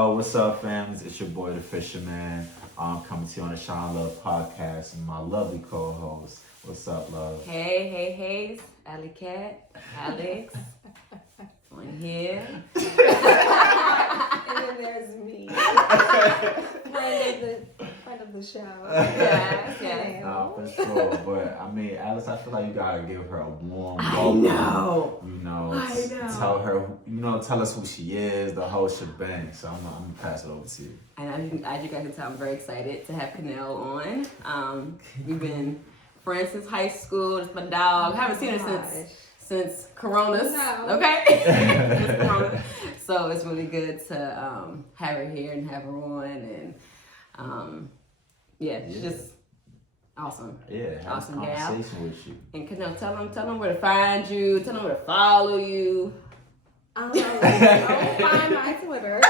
Oh, what's up, fams? It's your boy, the Fisherman. Coming to you on the Shine Love podcast, and my lovely co-host. What's up, love? Hey, Alley Cat, Alex, on here. And then there's me, friend of the show. Yes. For sure. But I mean, Alice, I feel like you gotta give her a warm I welcome. know. Tell her, tell us who she is, the whole shebang. So I'm gonna pass it over to you. And as you guys can tell, I'm very excited to have Canel on. We've been friends since high school. It's my dog. I haven't seen her since Corona's. No. Okay. Since Corona. So it's really good to have her here and have her on, and she's just awesome. Yeah, have Awesome a gal. conversation with you. And Canel, tell them where to find you. Tell them where to follow you. Don't find my Twitter.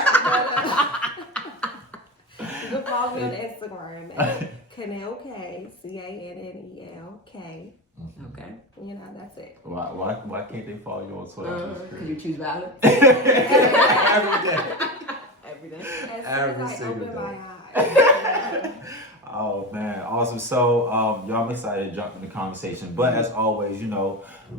You can follow me on Instagram at Canel K, CANNELK. Okay. That's it. Why can't they follow you on Twitter? Because you choose violence. Every day. Every day. As soon as I single open day. my eyes. Oh man, awesome. So y'all, I'm excited to jump in the conversation. But as always, we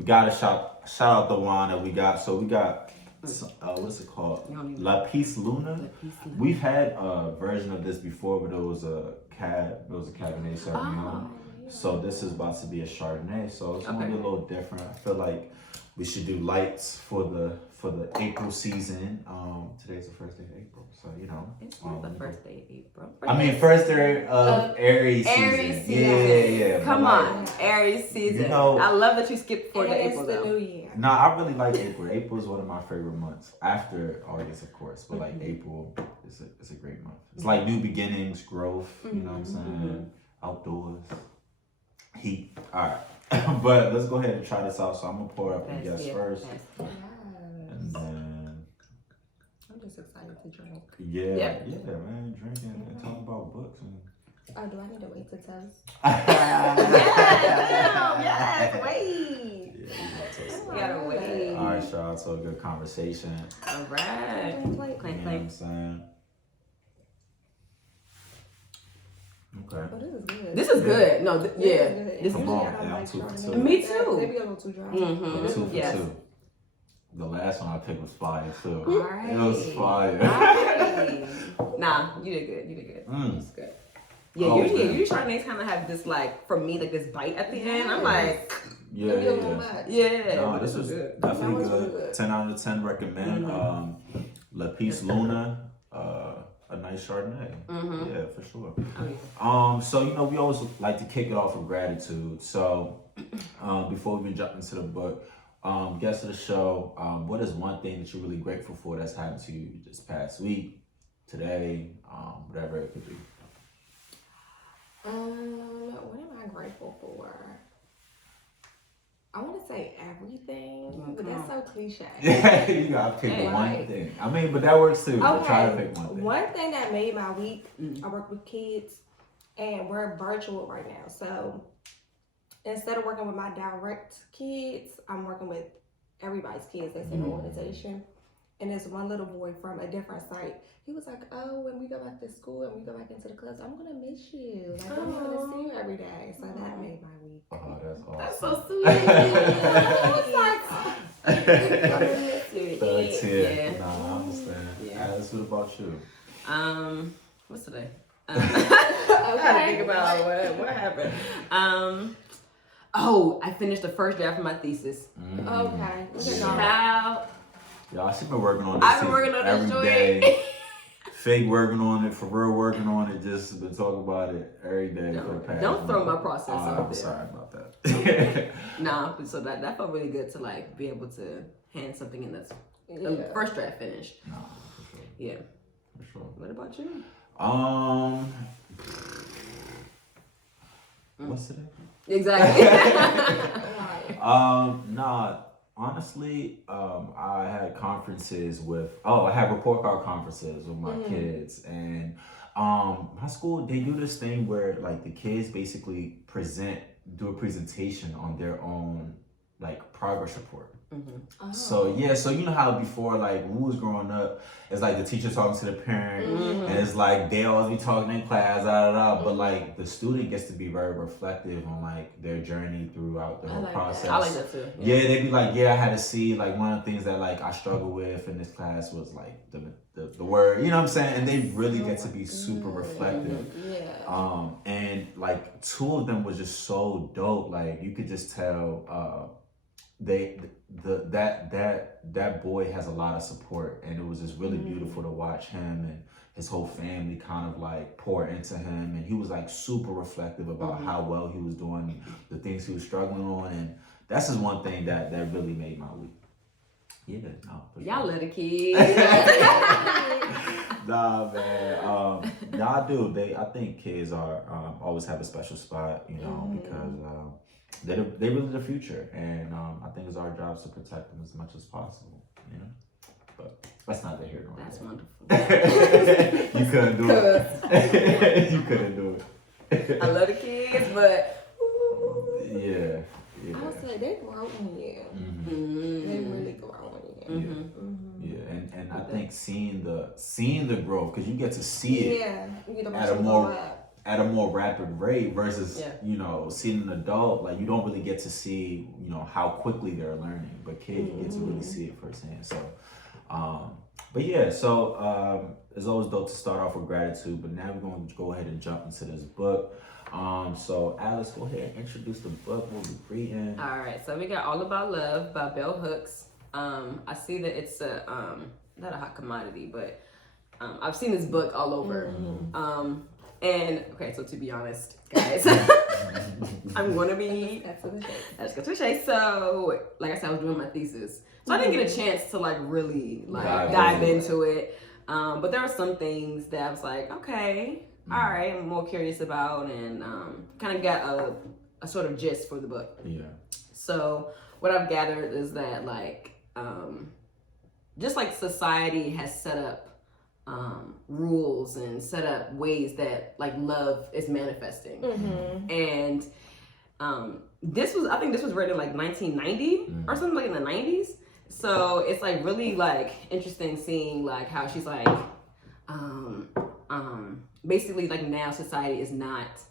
gotta shout out the wine that we got. So we got what's it called? Lapis Luna. We've had a version of this before, but it was a Cabernet Sauvignon. So this is about to be a Chardonnay. So it's gonna be a little different. I feel like we should do lights for the April season. Today's the first day of April, so It's not the first day of April. First day of Aries season. Aries season. Yeah. Come on, Aries season. I love that you skipped for the April the though. new year. Nah, I really like April. April is one of my favorite months. After August, of course, but like April is a great month. It's like new beginnings, growth. You know what I'm saying? Outdoors, heat. All right, but let's go ahead and try this out. So I'm gonna pour up and guess first. And then, I'm just excited to drink. yeah, man, drinking and talking about books. Oh, do I need to wait to test? Yes, wait. Yeah, You gotta wait. all right, shout out to a good conversation. All right. Clink, You know what I'm saying? Okay. Oh, this is good. This is good. No, This yeah. is good. This Usually on, I don't yeah, like I'm 2 for Chardonnay. 2. Me too. They be a little too dry. Two for Yes. 2. The last one I picked was fire too. All right. It was fire. Right. Nah, you did good. It's good. Yeah, usually Chardonnays kind of have this for me this bite at the end. I'm like, Yeah. Maybe a little much. yeah. No, this was good. definitely That was good. really good. 10 out of 10 recommend. Lapis Luna, a nice Chardonnay. Yeah, for sure. Oh, yeah. So we always like to kick it off with gratitude. So before we even jump into the book, guest of the show, what is one thing that you're really grateful for that's happened to you this past week, today, whatever it could be? What am I grateful for? I want to say everything, but that's so cliche. You gotta pick one thing. I mean, but that works too. But try to pick one thing. One thing that made my week, I work with kids, and we're virtual right now. So instead of working with my direct kids, I'm working with everybody's kids that's in the organization. And there's one little boy from a different site. He was like, "Oh, when we go back to school and we go back into the clubs, I'm gonna miss you. Like I'm not gonna see you every day." So that made my week. Oh, that's awesome. That's so sweet. I was like, "I'm gonna miss you." Thugs here. Yeah. Nah, I understand. Yeah. Alice, what about you? What's today? I Okay. gotta think about what happened. I finished the first draft of my thesis. Okay. How? Y'all, she been working on this. I've been working on this every day. Fake working on it, for real working on it. Just been talking about it every day for the past. Don't throw my process out I'm there. sorry about that. Nah, so that felt really good to be able to hand something in that's the first draft finished. Nah, for sure. Yeah. For sure. What about you? What's today? Exactly. Nah. Honestly, I had conferences I had report card conferences with my kids, and my school, they do this thing where the kids basically do a presentation on their own progress report. Mm-hmm. So yeah, so you know how before, like when we was growing up, it's like the teacher talking to the parent, and it's like they always be talking in class, but like the student gets to be very reflective on like their journey throughout the whole process. I like that too. Yeah, they be like, I had to see like one of the things that like I struggle with in this class was like the word, you know what I'm saying? And they really get to be super reflective. Yeah. And like two of them was just so dope. Like you could just tell that boy has a lot of support, and it was just really beautiful to watch him and his whole family kind of like pour into him, and he was like super reflective about how well he was doing, the things he was struggling on, and that's just one thing that really made my week. Yeah, no. Y'all let the kids. Nah, man. Nah, I do. I think kids are always have a special spot, you know, because they're really the future, and I think it's our jobs to protect them as much as possible, you know. But that's not the here nor That's there. wonderful. You couldn't do it. You couldn't do it. I love the kids, but Yeah. I would say they grow in you. Mm-hmm. They really grow in you. Yeah, and I think seeing the growth, because you get to see it You get to at a more rapid rate versus you know, seeing an adult, like you don't really get to see, you know, how quickly they're learning, but kids you get to really see it firsthand. So but yeah, so it's always dope to start off with gratitude, but now we're going to go ahead and jump into this book. So Alice, go ahead and introduce the book we'll be reading. All right, so we got All About Love by Bell Hooks. I see that it's not a hot commodity, but I've seen this book all over. And okay, so to be honest, guys, I'm gonna be let's go to the chase. So, like I said, I was doing my thesis, so I didn't get a chance to like really like dive into it. But there were some things that I was like, okay, all right, I'm more curious about, and kind of got a sort of gist for the book. Yeah. So what I've gathered is that like just like society has set up rules and set up ways that like love is manifesting, and I think this was written like 1990 or something, like in the 90s. So it's like really like interesting seeing like how she's like basically like now society is not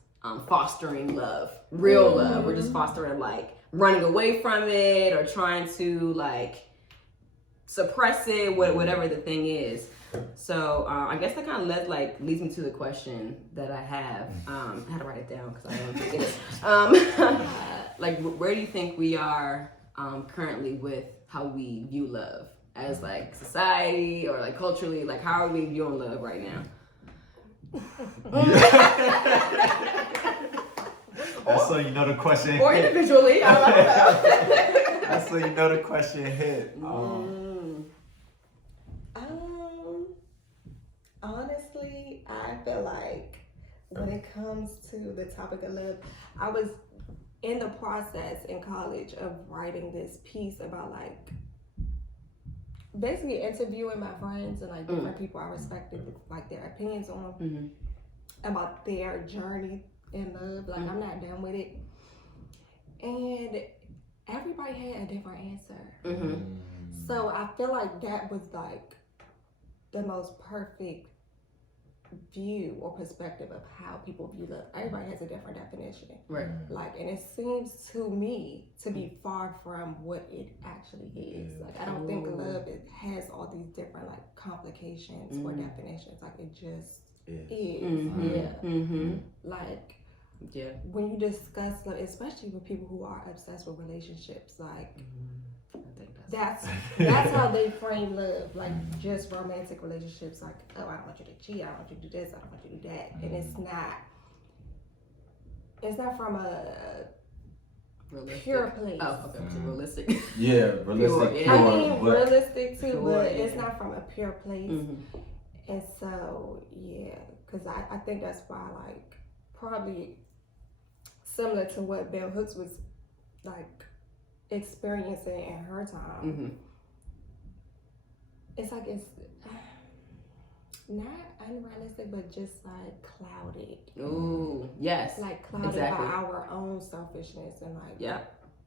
fostering love, real love. We're just fostering like running away from it or trying to like suppress it, whatever the thing is. So I guess that kind of leads me to the question that I have. I had to write it down because I don't want to forget it. Like, where do you think we are currently with how we view love as like society or like culturally? Like, how are we viewing love right now? That's so you know the question hit. Or individually, I don't know. That's so you know the question hit. Honestly, I feel like when it comes to the topic of love, I was in the process in college of writing this piece about like basically interviewing my friends and like different people I respected, like their opinions on about their journey in love. Like I'm not done with it, and everybody had a different answer. So I feel like that was like the most perfect view or perspective of how people view love. Everybody has a different definition, right? Like, and it seems to me to be far from what it actually is. Like, I don't think love has all these different like complications or definitions. Like, it just is. Like, when you discuss love, especially with people who are obsessed with relationships, like. That's how they frame love, like just romantic relationships. Like, oh, I don't want you to cheat. I don't want you to do this. I don't want you to do that. And it's not from a realistic. Pure place. Oh, okay. So realistic. Yeah, realistic. Pure, I mean, realistic too, pure, but it's not from a pure place. And so, because I think that's why, like, probably similar to what Bell Hooks was like experiencing in her time. It's like it's not unrealistic, but just like clouded. Ooh, yes. Like clouded by our own selfishness and like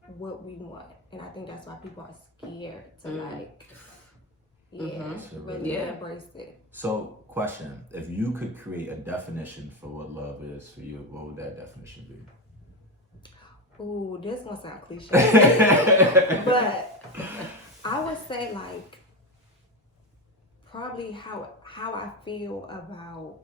what we want. And I think that's why people are scared to like, really embrace it. So, question: if you could create a definition for what love is for you, what would that definition be? Ooh, this gonna sound cliche, but I would say like probably how I feel about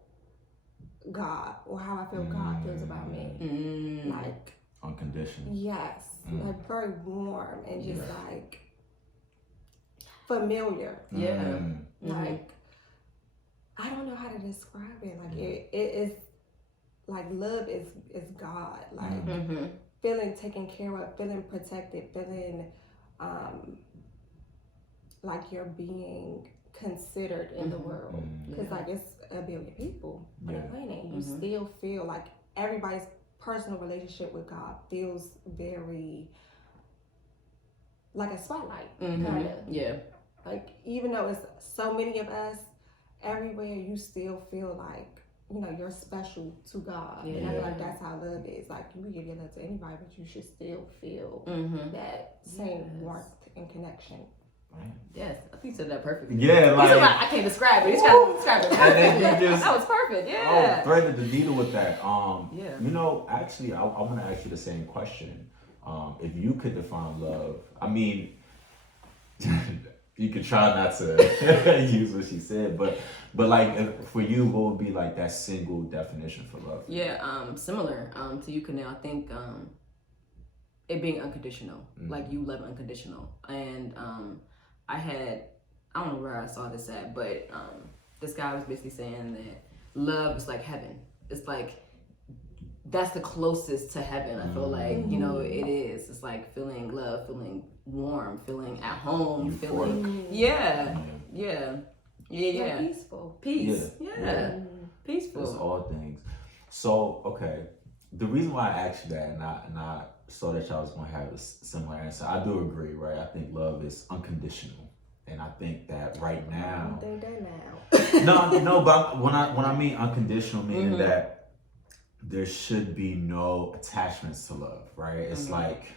God, or how I feel God feels about me. Like unconditional. Yes, like very warm and just like familiar. Like I don't know how to describe it. Like it is like love is God. Like feeling taken care of, feeling protected, feeling like you're being considered in the world. Because like it's a billion people on the planet. You still feel like everybody's personal relationship with God feels very like a spotlight, kind of. Yeah. Like even though it's so many of us, everywhere you still feel like, you know, you're special to God. Yeah. And I feel like that's how love is. Like you can give your love to anybody, but you should still feel that same warmth and connection. Yes, I think you said that perfectly. Yeah, like I can't describe it. You try to describe it. And then you just that was perfect. Yeah. threaded the needle with that. Yeah. You know, actually, I want to ask you the same question. If you could define love, I mean, you could try not to use what she said, but like for you, what would be like that single definition for love? Yeah, similar to you, Kanel. I think it being unconditional, like you love unconditional, and I don't know where I saw this at, but this guy was basically saying that love is like heaven. It's like that's the closest to heaven. I feel like, you know, it is. It's like feeling love, feeling warm, feeling at home, feeling Peaceful. Peace. Peaceful. It's all things. So, okay, the reason why I asked you that, and I saw that y'all was gonna have a similar answer. I do agree, right? I think love is unconditional, and I think that right now. I don't think that now. No, but when I mean unconditional, meaning that there should be no attachments to love, right? It's like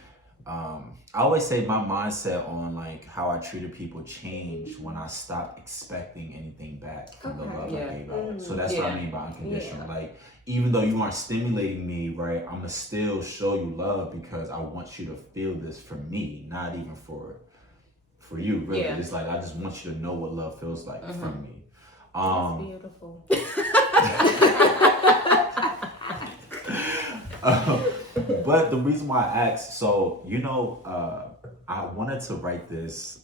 I always say my mindset on like how I treated people changed when I stopped expecting anything back from the love I gave out. So that's what I mean by unconditional. Like even though you aren't stimulating me, right, I'm gonna still show you love because I want you to feel this for me, not even for you, really. It's like I just want you to know what love feels like from me. That's beautiful. But the reason why I asked, so you know, I wanted to write this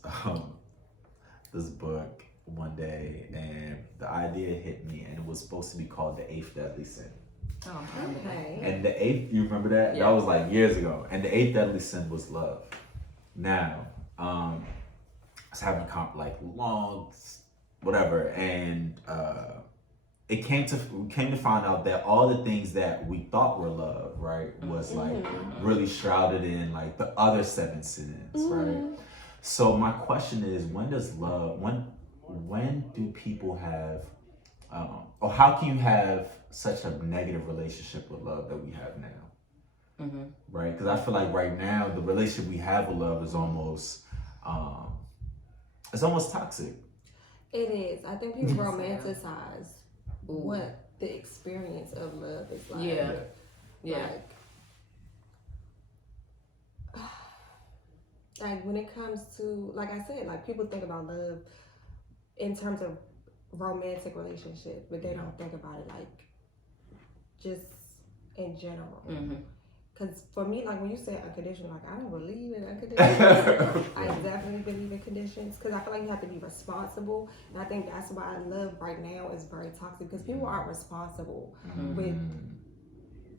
book one day, and the idea hit me, and it was supposed to be called The Eighth Deadly Sin. Oh, okay. And the eighth, you remember that? Yeah. That was like years ago. And the eighth deadly sin was love. Now, I was having long, whatever, and we came to find out that all the things that we thought were love, right, was like really shrouded in like the other 7 sins, right? So my question is, when does love, when do people have, or how can you have such a negative relationship with love that we have now, right? Because I feel like right now the relationship we have with love is almost, it's almost toxic. It is. I think people romanticize what the experience of love is like. Like when it comes to, like I said, like people think about love in terms of romantic relationship, but they don't think about it like just in general. Because for me, like when you say unconditional, like I don't believe in unconditional. I definitely believe in conditions because I feel like you have to be responsible. And I think that's why love right now is very toxic because people aren't responsible with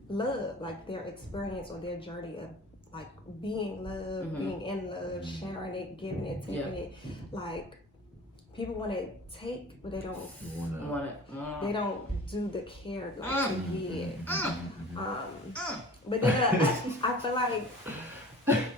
love, like their experience or their journey of like being loved, being in love, sharing it, giving it, taking it. Like people want to take, but they don't want it. They don't do the care like to get. But then I feel like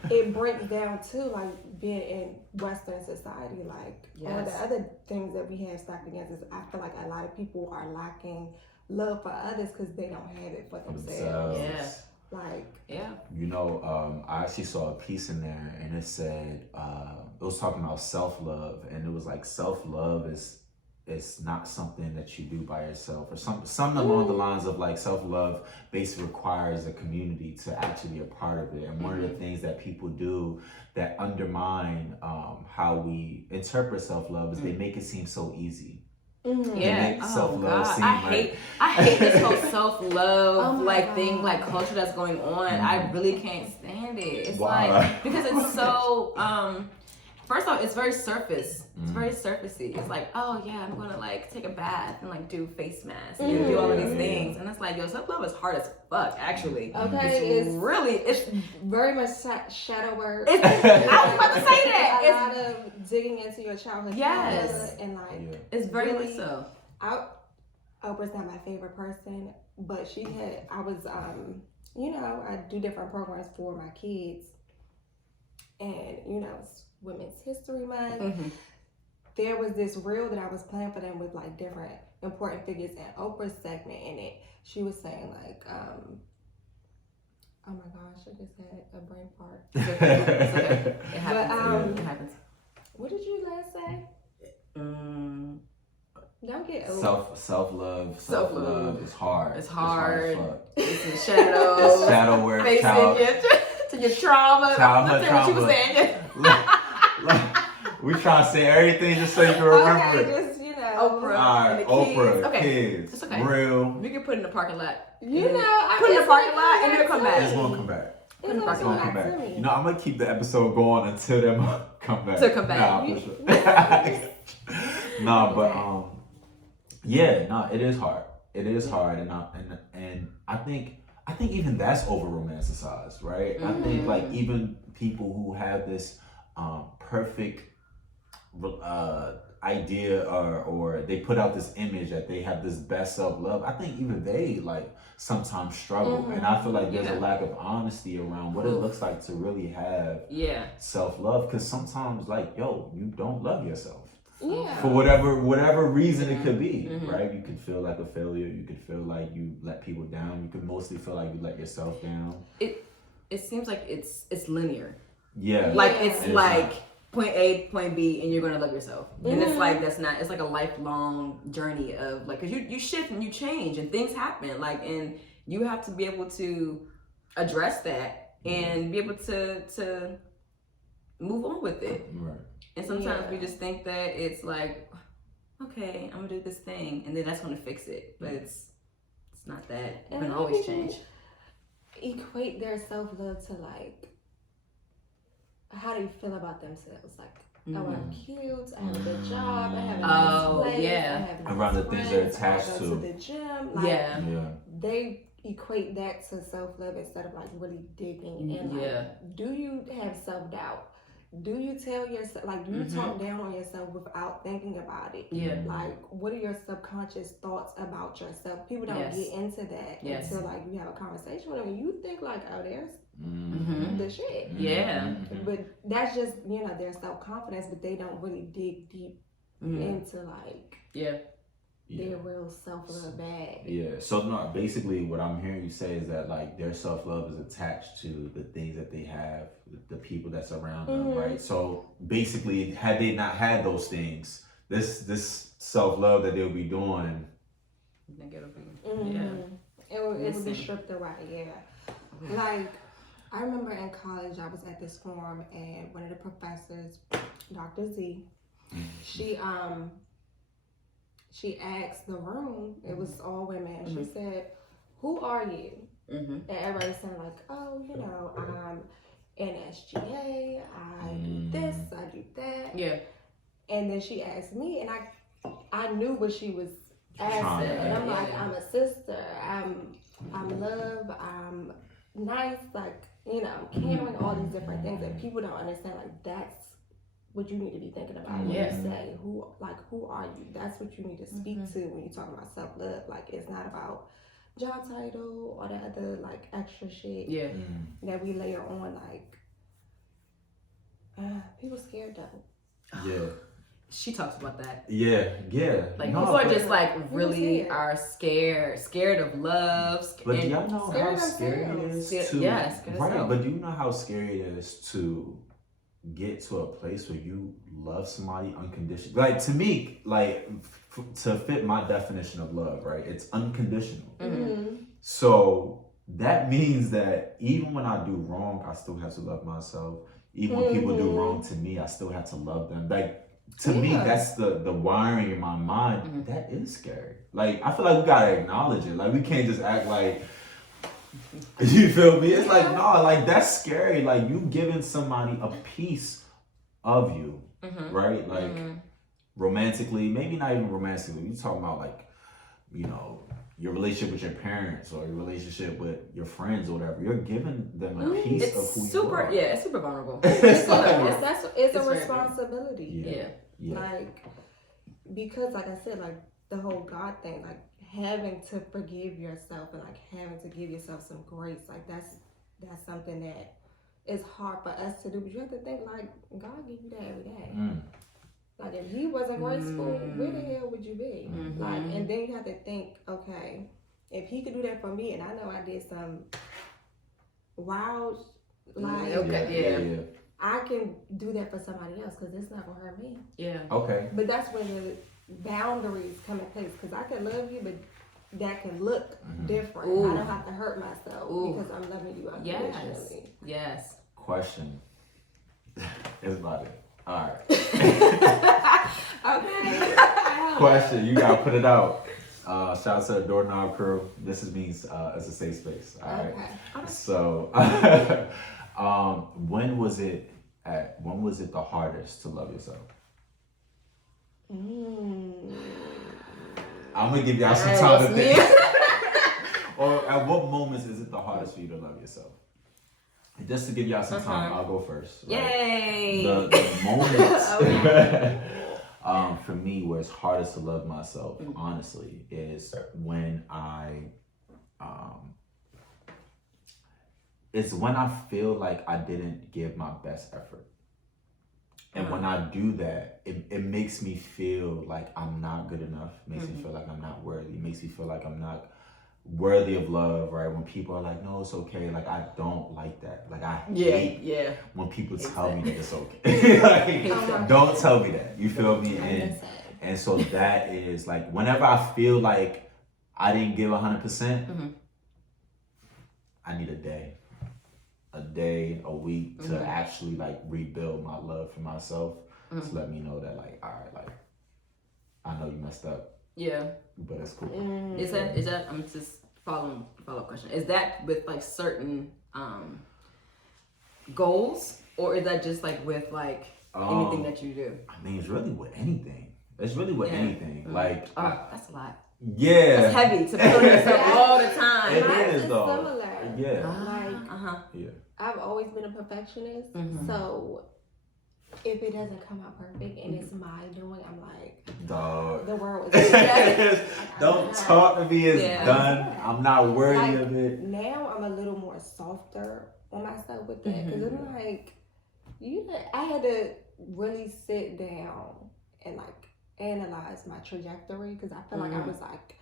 it breaks down too, like being in Western society, like all the other things that we have stacked against us. I feel like a lot of people are lacking love for others because they don't have it for themselves. Like, Yeah. You know, I actually saw a piece in there, and it said it was talking about self-love, and it was like self-love is it's not something that you do by yourself, or something along the lines of like self-love basically requires a community to actually be a part of it. And one of the things that people do that undermine how we interpret self-love is they make it seem so easy. Yeah. Oh self-love God. seem I hate this whole self-love God. thing, like culture that's going on. I really can't stand it. It's Why? like, because it's so first off, it's very surface. It's very surfacey. It's like, oh yeah, I'm gonna like take a bath and like do face masks and do all of these things. And it's like, yo, self-love is hard as fuck, actually. okay, It's very much shadow work. I was about to say that. A lot of digging into your childhood. Yes. Childhood and like, It's very really, much so. Oprah's not my favorite person, but you know, I do different programs for my kids, and you know, it's Women's History Month. There was this reel that I was playing for them with like different important figures in Oprah's segment in it. She was saying like, oh my gosh, I just had a brain fart. It's okay. It happens. It happens. What did you last say? Don't get self-love is hard. It's hard. As fuck. It's in shadows. It's shadow work. Facing to your trauma. What you were saying. We trying to say everything just so you can remember it. Okay, just, you know. Oprah. Alright, And the kids. Oprah, Okay. kids, It's okay. real. We can put it in the parking lot. You know, Put it in the parking lot and it'll come back. It's gonna come back. Put it in the parking It's gonna lot. come back. You know, I'm gonna keep the episode going until them come back. To come back. Nah, for sure. Nah, but yeah, no, it is hard. It is hard, and I think even that's over romanticized, right? I think like even people who have this perfect idea or they put out this image that they have this best self-love, I think even they like sometimes struggle, and I feel like there's a lack of honesty around what it looks like to really have self-love, because sometimes like, yo, you don't love yourself. Yeah. For whatever reason it could be, right? You could feel like a failure. You could feel like you let people down. You could mostly feel like you let yourself down. It seems like it's linear. Yeah. Like it's like point A, point B, and you're gonna love yourself. And it's like that's not. It's like a lifelong journey of like, cause you shift and you change and things happen. Like, and you have to be able to address that and be able to move on with it. Right. And sometimes we just think that it's like, okay, I'm gonna do this thing, and then that's gonna fix it. But it's not that. It can always change. Equate their self-love to like, how do you feel about themselves? Like, oh, I'm cute, I have a good job, I have a nice place, I have nice around the things they're attached I go to the gym. Like, they equate that to self-love instead of like really digging in. Like, do you have self-doubt? Do you tell yourself, like, do you talk down on yourself without thinking about it? Yeah. Like, what are your subconscious thoughts about yourself? People don't get into that until, like, you have a conversation with them and you think, like, oh, there's the shit. Yeah. But that's just, you know, their self-confidence, but they don't really dig deep into, like, their real self-love bag. Yeah. So no, basically what I'm hearing you say is that like their self-love is attached to the things that they have, the people that's around them, right? So basically, had they not had those things, this self-love that they'll be doing, it would be stripped away. Like, I remember in college I was at this forum and one of the professors, Dr. Z, she asked the room, it was all women, she said, who are you? And everybody said like, oh, you know, I'm NSGA, I do this, I do that. Yeah. And then she asked me, and I knew what she was asking. And I'm like, I'm a sister, I'm love, I'm nice, like, you know, I'm caring, all these different things that people don't understand. Like, that's what you need to be thinking about when you say who are you? That's what you need to speak to when you're talking about self-love. Like, it's not about job title or the other like extra shit that we layer on. Like, people scared though. she talks about that. Yeah. Like No, people are but- just like really scared? are scared of love. But do and y'all know scared how of scary it themselves. is to Yeah, scared of right? self. But do you know how scary it is to get to a place where you love somebody unconditionally? Like to me, like to fit my definition of love, right? It's unconditional. Mm-hmm. So that means that even when I do wrong, I still have to love myself. Even when people do wrong to me, I still have to love them. Like to me, that's the wiring in my mind. That is scary. Like I feel like we gotta acknowledge it. Like we can't just act like you feel me? It's like no, like that's scary. Like you giving somebody a piece of you, right? Like romantically, maybe not even romantically. You talking about like, you know, your relationship with your parents or your relationship with your friends or whatever. You're giving them a piece of who you are. Yeah, it's super vulnerable. It's It's a very responsibility. Yeah. Like, because like I said, like the whole God thing, like having to forgive yourself and like having to give yourself some grace, like that's something that is hard for us to do. But you have to think like God give you that every day. Like if he wasn't graceful, where the hell would you be? Like, and then you have to think, okay, if he could do that for me, and I know I did some wild, like, I can do that for somebody else because it's not gonna hurt me. Yeah. Okay. But that's where the boundaries come in place, because I can love you, but that can look different. I don't have to hurt myself because I'm loving you unconditionally. Yes. Question. It's about it. All right. Okay. Question. You gotta put it out. Shout out to the Doorknob crew. This means it's a safe space. All right. Okay. So, when was it the hardest to love yourself? I'm gonna give y'all some time to think. Or at what moments is it the hardest for you to love yourself? Just to give y'all some time, I'll go first. Right? Yay! The moments for me where it's hardest to love myself, honestly, is when it's when I feel like I didn't give my best effort. And when I do that, it makes me feel like I'm not good enough. It makes me feel like I'm not worthy. It makes me feel like I'm not worthy of love, right? When people are like, no, it's okay. Like, I don't like that. Like, I hate when people tell me that it's okay. Like, don't tell me that. You feel me? And so that is like, whenever I feel like I didn't give 100%, I need a day, a week to actually like rebuild my love for myself to let me know that like, all right, like I know you messed up. Yeah. But it's cool. Is that I'm just follow up question. Is that with like certain goals, or is that just like with like anything that you do? I mean, it's really with anything. It's really with anything. Like that's a lot. Yeah. That's heavy to put on yourself all the time. It Mine is though. similar. Yeah. I've always been a perfectionist, so if it doesn't come out perfect and it's my doing, I'm like, dog. The world is Don't talk to me. It's done. I'm not worthy of it. Now I'm a little more softer on myself with that, because I'm like, I had to really sit down and like analyze my trajectory, because I feel like I was like,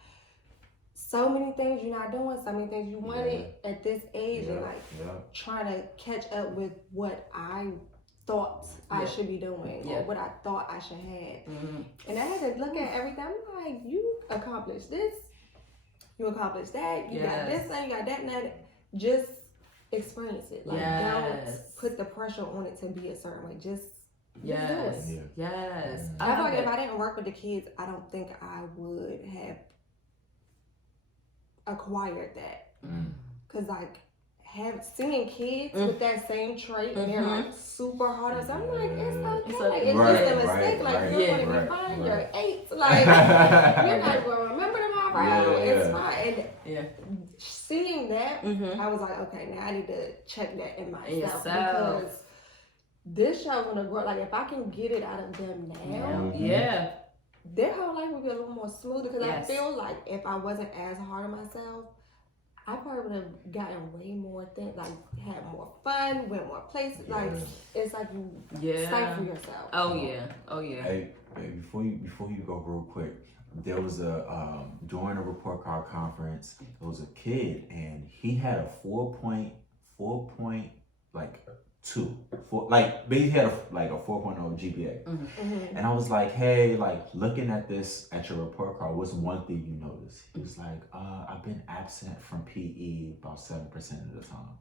so many things you're not doing, so many things you wanted at this age, and like trying to catch up with what I thought I should be doing or what I thought I should have. And I had to look at everything. I'm like, you accomplished this, you accomplished that, you got this and you got that and that. Just experience it. Like, don't put the pressure on it to be a certain way. Just do it. Yes. I feel like if I didn't work with the kids, I don't think I would have acquired that. Because like seeing kids with that same trait and they're like super hard, so I'm like, it's okay. Like, it's just a mistake. Like, you're going to be fine. You're 8. Like, you're not going to remember tomorrow. It's fine. And seeing that, I was like, okay, now I need to check that in myself. Because this show's going to grow. Like, if I can get it out of them now, their whole life would be a little more smooth. Because I feel like if I wasn't as hard on myself, I probably would have gotten way more things, like had more fun, went more places. Like, it's like you stifle yourself. Oh yeah. Baby, before you go real quick, there was a during a report card conference, there was a kid and he had a 4.4 like 4 like basically had a 4.0 GPA. And I was like, hey, like looking at this at your report card, what's one thing you noticed? He was like, I've been absent from PE about 7% of the time.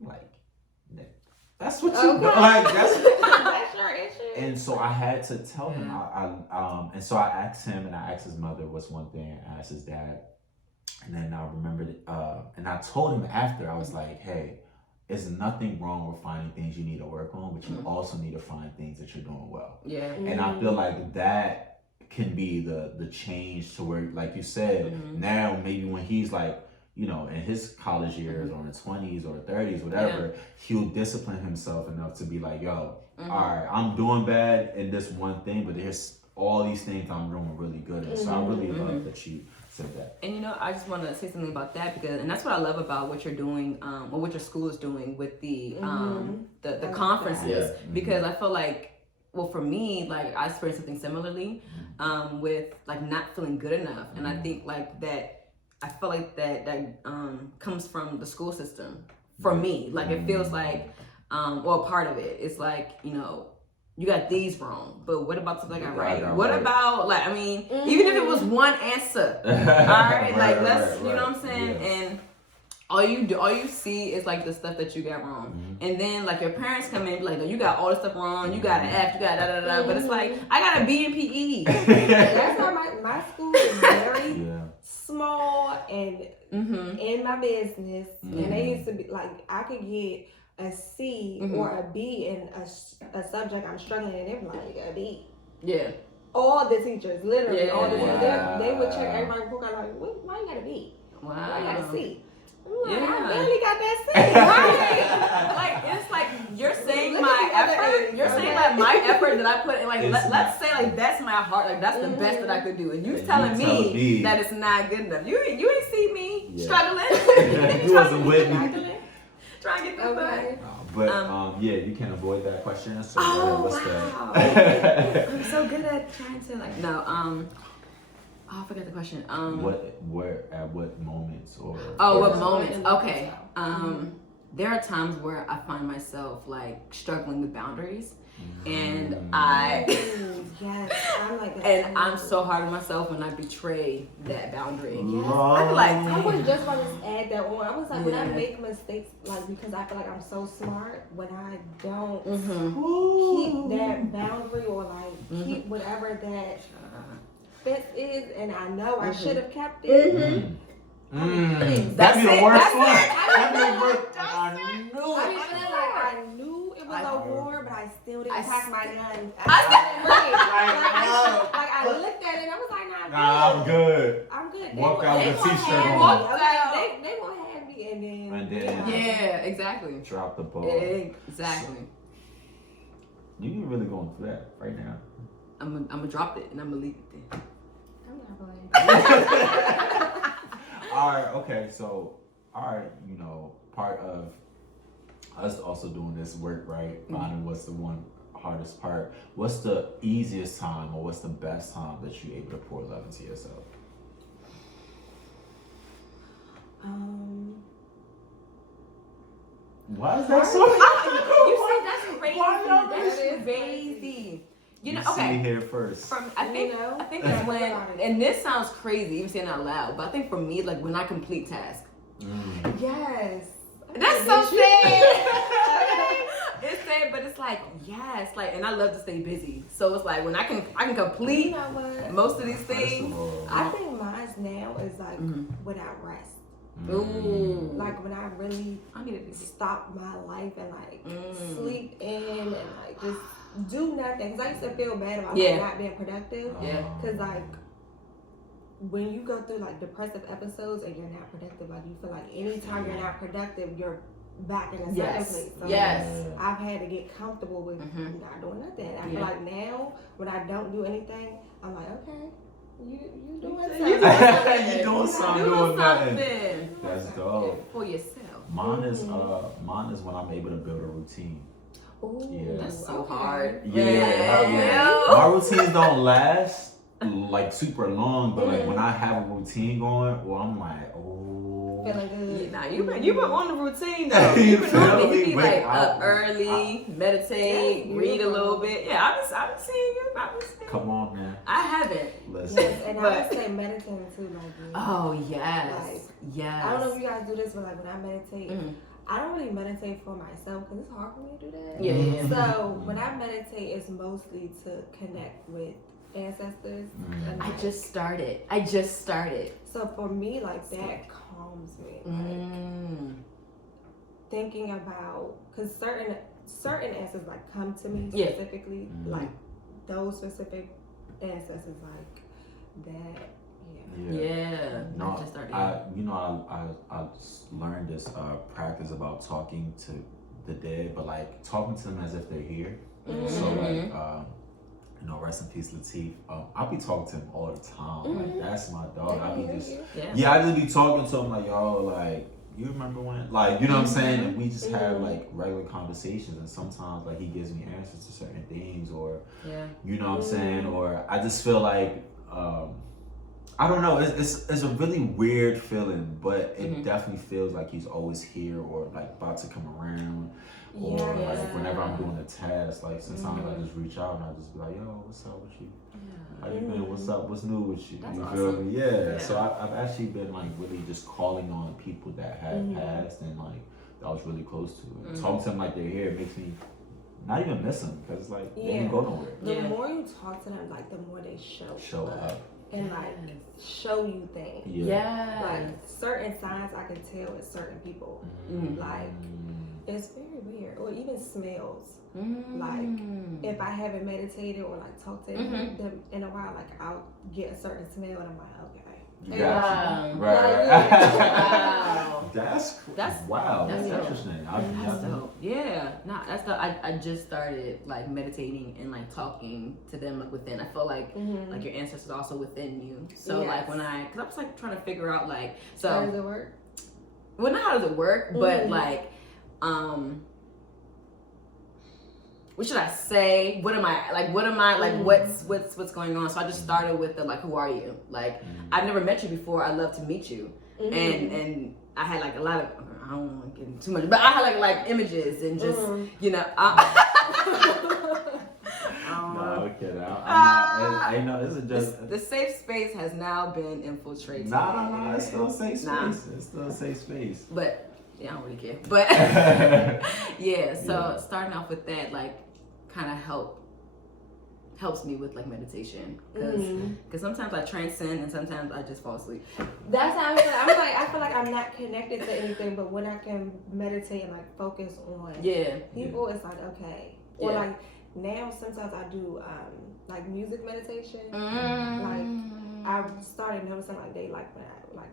Like that's what you like. That's your issue. And so I had to tell him. And so I asked him, and I asked his mother what's one thing. I asked his dad, and then I remembered. And I told him after. I was like, hey, there's nothing wrong with finding things you need to work on, but you also need to find things that you're doing well. Yeah. And I feel like that can be the change to where, like you said, now maybe when he's like, you know, in his college years or in the 20s or 30s, whatever, he'll discipline himself enough to be like, yo, all right, I'm doing bad in this one thing, but there's all these things I'm doing really good at. So I really love that you said that. And you know, I just want to say something about that and that's what I love about what you're doing, or what your school is doing with the conferences, because I feel like, well, for me, like I experienced something similarly, with like not feeling good enough, and I think like that. I feel like that comes from the school system for me. Like it feels like, well, part of it is like, you know, you got these wrong, but what about something I got right? What about like, I mean, even if it was one answer, all right, like let's, you know what I'm saying? And all you see is like the stuff that you got wrong, and then like your parents come in and be like, no, you got all this stuff wrong, you got an F, you got da da da, but it's like I got a B in PE. That's why my school is very small and in my business, and they used to be like I could get a C or a B in a subject I'm struggling in, they're like a B. Yeah. All the teachers, literally all the teachers, they would check everybody's book out like, why you got a B? Wow. Why you got a C? Yeah. I barely got that C. Like it's like you're saying my effort. You're saying like my effort that I put in. Like let's say like that's my heart. Like that's the best that I could do. And you telling me that it's not good enough. You ain't see me struggling. You wasn't with me. Trying to get this back. But you can't avoid that question. So what's wow. I'm so good at trying to like I forgot the question. Where, at what moments or? Oh, what moments? Okay. There are times where I find myself like struggling with boundaries, and I'm like that. And I'm so hard on myself when I betray that boundary. Yes. I was just about to add that on. I was like, when I make mistakes, like because I feel like I'm so smart, when I don't keep that boundary or like keep whatever that fence is, and I know I should have kept it. That'd be the worst one. That'd be the worst. I knew it was a war, but I still didn't pack my gun. I looked at it and I was like, nah, I'm good. I'm good. Walk out with a t-shirt on. They gonna have me and then exactly. Drop the ball. Exactly. You ain't really going for that right now. I'm gonna drop it and I'm gonna leave it there. I'm not playing. Alright, okay, so you know, part of us also doing this work, right? Finding what's the one hardest part. What's the easiest time or what's the best time that you're able to pour love into yourself? Why is that so hard? You said that's crazy. That's crazy. You know, okay. See here first. I think it's when, and this sounds crazy, even saying it out loud, but I think for me, like when I complete tasks. Yes. That's so sad. It's sad, but it's like yes, like, and I love to stay busy. So it's like when I can complete most of these things. I think mine now is like when I rest. Ooh. Like when I really stop my life and like sleep in and like just do nothing. Cause I used to feel bad about like, not being productive. Cause like when you go through like depressive episodes and you're not productive, like you feel like anytime you're not productive, you're back in a certain place. So I've had to get comfortable with not doing nothing. I feel like now when I don't do anything, I'm like, okay, you doing something. You doing something, doing nothing. That's dope. For yourself. Mine is when I'm able to build a routine. Ooh, Yeah. That's so okay. hard. Yeah. My routines don't last like super long, but like when I have a routine going, well, I'm like, oh. Feeling good. Nah, you been on the routine though. You been on it. You be like up early, meditate, read a little bit. Yeah, I've been seeing you. Come on, man. I haven't. Listen. Yes, and I would say meditating too, like. Oh yes, Like, yes. I don't know if you guys do this, but like when I meditate, I don't really meditate for myself because it's hard for me to do that. Yeah. So when I meditate, it's mostly to connect with ancestors. And I like, just started. So for me, like that calms me. Like thinking about, because certain ancestors like come to me specifically, like those specific ancestors like that. Yeah. No, I just started. I learned this practice about talking to the dead, but like talking to them as if they're here. So like, rest in peace, Latif. I'll be talking to him all the time. Like that's my dog. I be just I just be talking to him like, yo, like you remember when, like, you know what I'm saying? And we just have like regular conversations, and sometimes like he gives me answers to certain things, or you know what I'm saying, or I just feel like. I don't know. It's a really weird feeling, but it definitely feels like he's always here or like about to come around, or like whenever I'm doing a task, like sometimes I just reach out and I just be like, yo, what's up with you? How you been? What's up? What's new with you? That's you awesome. feel me? Yeah. So I've actually been like really just calling on people that have passed and like that I was really close to. And talking to them like they're here makes me not even miss them because it's like they didn't go nowhere. The more you talk to them, like the more they show up. And like show you things. Like certain signs I can tell with certain people. Like it's very weird. Or even smells. Like if I haven't meditated or like talked to them in a while, like I'll get a certain smell and I'm like, okay. Right. Wow. That's interesting. That's dope. Yeah. Nah, that's dope. I just started like meditating and like talking to them like within. I feel like like your ancestors are also within you. So like when because I was like trying to figure out like how does it work? Well, not how does it work, but like what should I say? What am I like? What's going on? So I just started with the like, who are you? Like I've never met you before. I'd love to meet you. And I had like a lot of, I don't want to get into too much, but I had like images and just No, okay. I know this is just the safe space has now been infiltrated. Nah, it's still a safe space. It's still a safe space. But I don't really care. But so starting off with that like kind of helps me with like meditation because sometimes I transcend and sometimes I just fall asleep. That's how I feel like I'm not connected to anything, but when I can meditate and like focus on people, it's like okay. Or like now sometimes I do like music meditation. Like I started noticing like they like when I like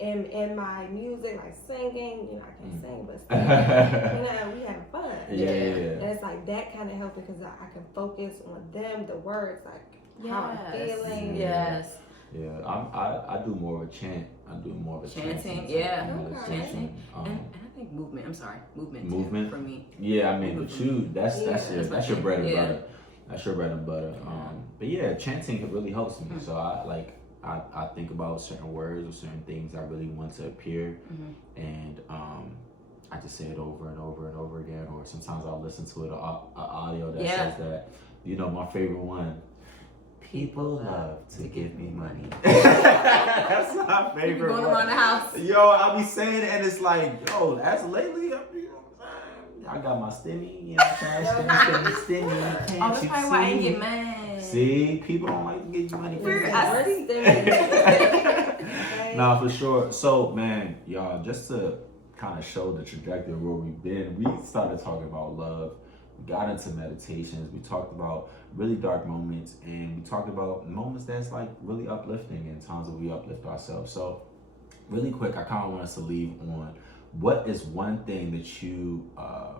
in my music, like singing, I can't sing, but singing, we have fun. And it's like that kind of helps because I can focus on them, the words, like how I'm feeling. Yeah, I do more of a chant. I do more of a chanting. Chanting. And I think movement. I'm sorry, movement for me. Yeah, I mean, but you, that's your bread and butter. That's your bread and butter. But yeah, chanting really helps me. So I think about certain words or certain things I really want to appear, and I just say it over and over and over again. Or sometimes I'll listen to an audio that says that. My favorite one. People love to give me money. That's my favorite going one. around the house. Yo, I'll be saying it, and it's like, yo, as lately, I got my stimmy, stimmy. Oh, that's probably why I ain't get mad. See, people don't like to give you money. Nah, for sure. So, man, y'all, just to kind of show the trajectory of where we've been, we started talking about love. We got into meditations. We talked about really dark moments, and we talked about moments that's like really uplifting and times that we uplift ourselves. So, really quick, I kind of want us to leave on what is one thing that you either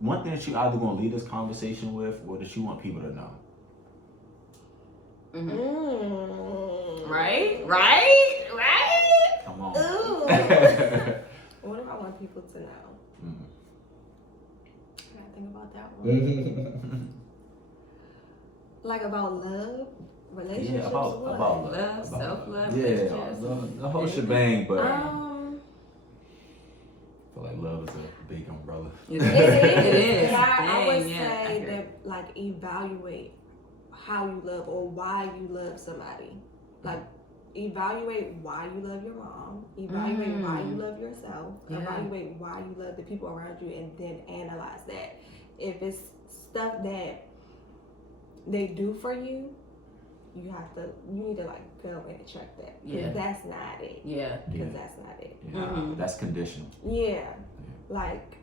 going to lead this conversation with, or that you want people to know. Right. Come on. What do I want people to know? think about that one. Like about love, relationships. Yeah, about love, about self-love, Yeah, relationships. the whole shebang. But I Um, feel like love is a big umbrella. It it is. is. I would Dang, yeah, say that like evaluate how you love or why you love somebody. Like evaluate why you love your mom. Evaluate why you love yourself. Yeah. Evaluate why you love the people around you, and then analyze that. If it's stuff that they do for you, you need to like go and check that. Yeah. That's not it. Yeah. Because that's not it. Yeah, that's conditional. Yeah. Like,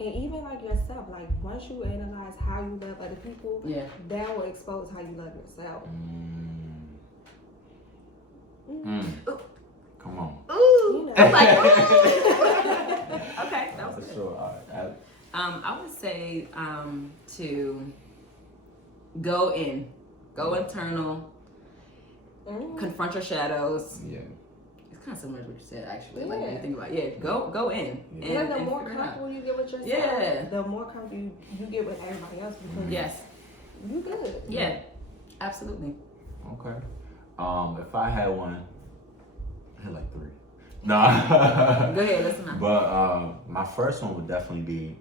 and even like yourself, like once you analyze how you love other people, Yeah. that will expose how you love yourself. Come on. Ooh. You know. I'm like, ooh. Okay, that was For good. sure. All right. I would say to go internal, confront your shadows. Yeah. It's kind of similar to what you said, actually. Yeah. Like when you think about it. Go in. Yeah. And the more figure it out. comfortable you get with yourself, Yeah. the more comfortable you get with everybody else because Yes. you good. Yeah. Absolutely. Okay. If I had one, I had like 3. Nah. Go ahead, listen up. But my first one would definitely be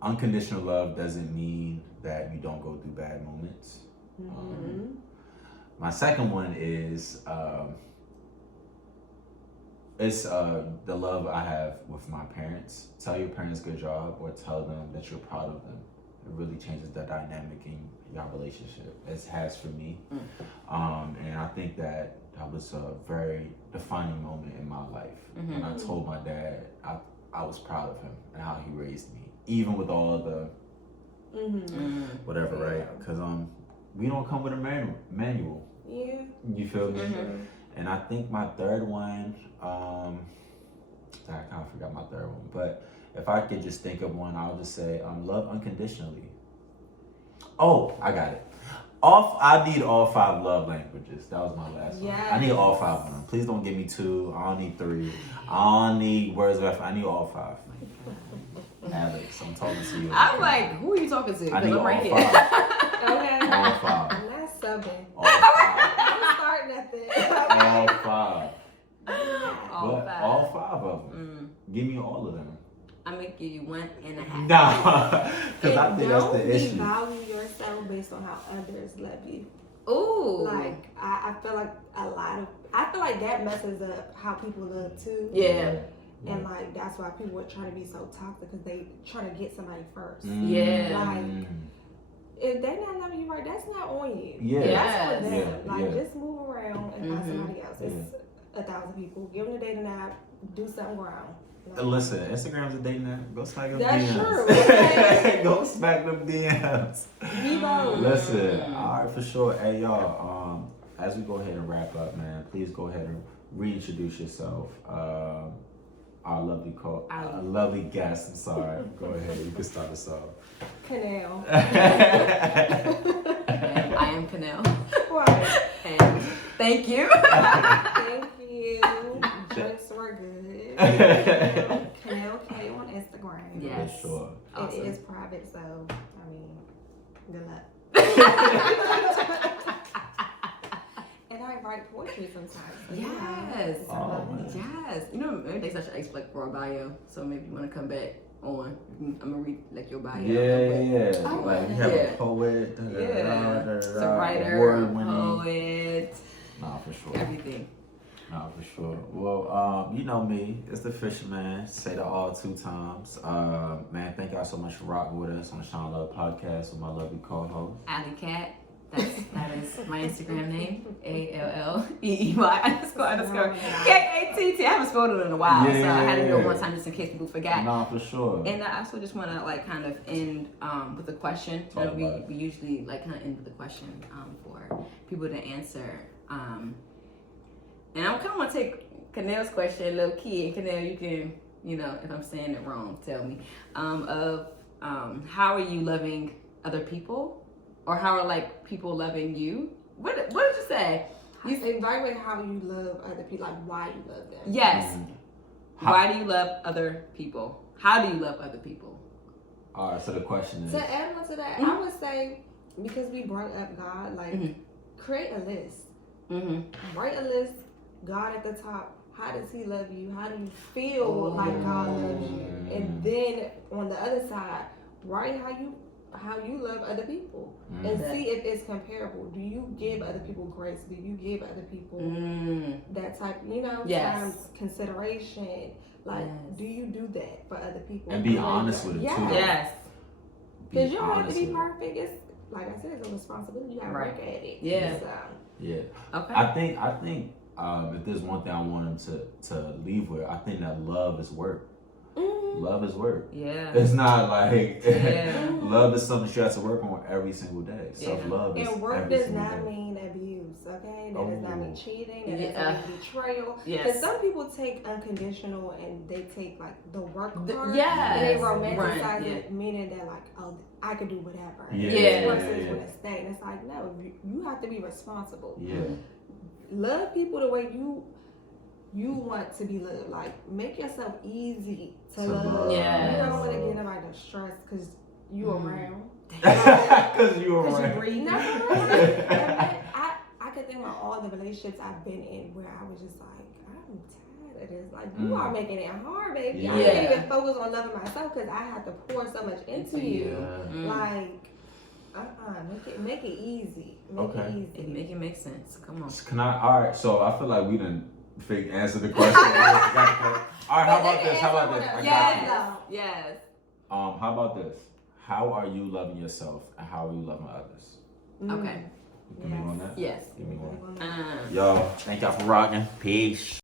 unconditional love doesn't mean that you don't go through bad moments. My second one is it's the love I have with my parents. Tell your parents good job or tell them that you're proud of them. It really changes the dynamic in your relationship. It has for me. And I think that was a very defining moment in my life. When I told my dad I was proud of him and how he raised me. Even with all of the whatever, right? Because we don't come with a manual. Yeah. You feel me? And I think my third one, I kind of forgot my third one, but if I could just think of one, I would just say love unconditionally. Oh, I got it. I need all 5 love languages. That was my last one. I need all 5 of them. Please don't give me 2. I don't need 3. I don't need words of affirmation. I need all 5. Alex, I'm talking to you. I'm like, who are you talking to? I need I'm all right 5. here. Okay. All 5. I'm not subbing. All 5. Don't start nothing. All 5. All But 5. all 5 of them. Give me all of them. I'm gonna give you 1.5. Nah, because I think that's Don't the issue. devalue yourself based on how others love you. Ooh. Like I feel like I feel like that messes up how people love too. Yeah. And like that's why people are trying to be so toxic because they trying to get somebody first. Yeah. Like if they're not loving you right, that's not on you. Yeah. That's for them. Yeah. Like Yeah. just move around and find somebody else. It's 1,000 people. Give them a dating app. Do something ground. Like, Listen, Instagram's a dating app. Go smack them That's DMs. true, okay? Go smack them DMs. be bold. Listen, all right, for sure. Hey, y'all, as we go ahead and wrap up, man, please go ahead and reintroduce yourself. Our lovely guest, I'm sorry. Go ahead, you can start us off. Canal. And I am Canel. Right. And thank you. Thank you. Drinks were good. Canal K on Instagram. Yes. For sure. Awesome. It is private, so I mean, good luck. And I write poetry sometimes. So Yes. Oh, man. Yes. You know, maybe they should explain for a bio. So maybe you want to come back on. I'm gonna read like your bio. Yeah. Oh, Like, you have yeah. a poet. Yeah. It's a writer, award-winning. poet, Nah, for sure. everything. Nah, for sure. Well, you know me. It's the Fisherman. Say the all 2 times. Man, thank y'all so much for rocking with us on the Shine Love Podcast with my lovely co-host. Alley Cat. That is my Instagram name. ALLEEY__. KATT. I haven't spelled it in a while, so I had to do it one time just in case people forgot. Nah, for sure. And I also just want to like kind of end with a question. You know, we usually like kind of end with a question for people to answer. And I kind of want to take Canel's question, low key. And Canel, you can, you know, if I'm saying it wrong, tell me. How are you loving other people, or how are like people loving you? What did you say? You Evaluate how you love other people, like why you love them. Yes. Why do you love other people? How do you love other people? All right. So the question is. To add on to that, I would say because we brought up God, like create a list. Write a list. God at the top. How does He love you? How do you feel like God loves you? And then on the other side, write how you love other people and see if it's comparable. Do you give other people grace? Do you give other people that type, time, consideration? Like, do you do that for other people? And be honest with it too. Yes. Because you don't have to be honest perfect. It's like I said, it's a responsibility. You have to work at it. Yeah. So. Yeah. Okay. I think if there's one thing I want him to leave with, I think that love is work. Love is work. Yeah. It's not like love is something you have to work on every single day. Self-love is and work every does single not day. mean abuse, okay? That does not mean cheating. That does not mean betrayal. Yes. Because some people take unconditional and they take like the work part and yes. they romanticize it, meaning that like, oh, I could do whatever. Yeah. Versus when it's stay. And it's like, no, you have to be responsible. Yeah. Love people the way you want to be loved. Like, make yourself easy to love. Yes. You don't want to get nobody no stress because you around. Because you around. You breathe. No. I could think about all the relationships I've been in where I was just like, I'm tired of this. Like, you are making it hard, baby. Yeah. I can't even focus on loving myself because I have to pour so much into you. Like, make it easy. Make it easy. Make it make sense. Come on. Can I? All right. So I feel like we didn't answer the question. All right. How about this? I got you. Yes. How about this? How are you loving yourself and how are you loving others? Okay. Give me one that. Yes. Give me one. Uh-huh. Y'all, thank y'all for rocking. Peace.